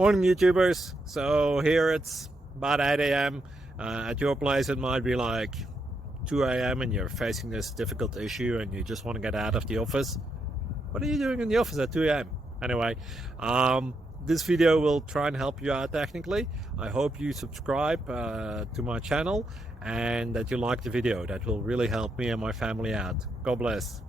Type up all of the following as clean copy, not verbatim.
Morning YouTubers. So here it's about 8 a.m. At your place it might be like 2 a.m. and you're facing this difficult issue and you just want to get out of the office. What are you doing in the office at 2 a.m.? Anyway, this video will try and help you out technically. I hope you subscribe to my channel and that you like the video. That will really help me and my family out. God bless.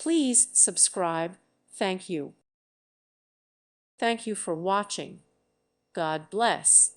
Please subscribe. Thank you. Thank you for watching. God bless.